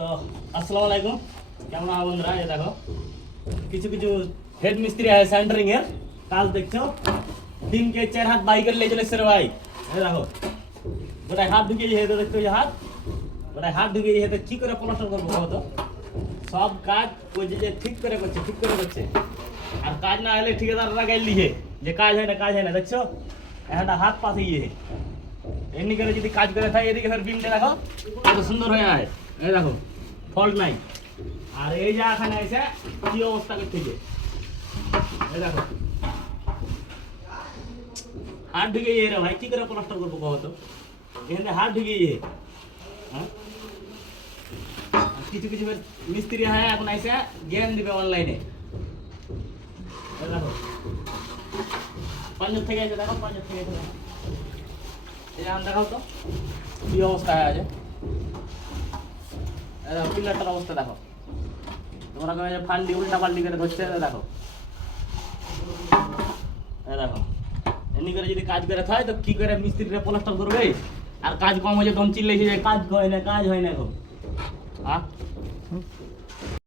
তো আসসালামু আলাইকুম, কেমন আছো বন্ধুরা? এই দেখো কিছু কিছু হেড মিস্ত্রি আছে সেন্টারিং এর কাজ দেখছো। দিনকে 4 হাত বাইকের লেগে চলে এসছে ভাই। এই দেখো গোটায় হাত ঢুকিয়ে যেতে দেখছো, এই হাত গোটায় হাত ঢুকিয়ে যেতে কি করে প্লাস্টার করবো বলো তো? সব কাজ ওই যে ঠিক করে করছে আর কাজ না হলে ঠিকাদাররা গাইল লিখে যে কাজ হয় না দেখছো, একটা হাত পাশে গিয়ে এমনি করে যদি কাজ করে থাকে এদিকে ফের বিমটা দেখো কত সুন্দর হয়ে যায়। এই দেখো ফল্ট নাই। আর এই যে এখানে এসে কি অবস্থা করছে, এই দেখো হাত ঢুকে রে ভাই, কি করে প্লাস্টার করবো কহ তো? এখানে হাত ঢুকে হ্যাঁ, কিছু কিছু মিস্ত্রি হয় এখন এসে জ্ঞান দিবে অনলাইনে। দেখো পাঞ্জাব থেকে এসে দেখো, পাঞ্জাব থেকে এসে দেখো, এই যে দেখাও তো কি অবস্থা হয়ে আছে। দেখো পিলারটার অবস্থা দেখো, তোমরা ফান্ডি উল্টা পাল্টি করে ধরছে। দেখো দেখো এমনি করে যদি কাজ করে থাকে তো কি করে মিস্ত্রিরা প্লাস্টার করবে? আর কাজ কম হয়েছে তখন চিল্লাইছে যে কাজ হয় না এখন। হ্যাঁ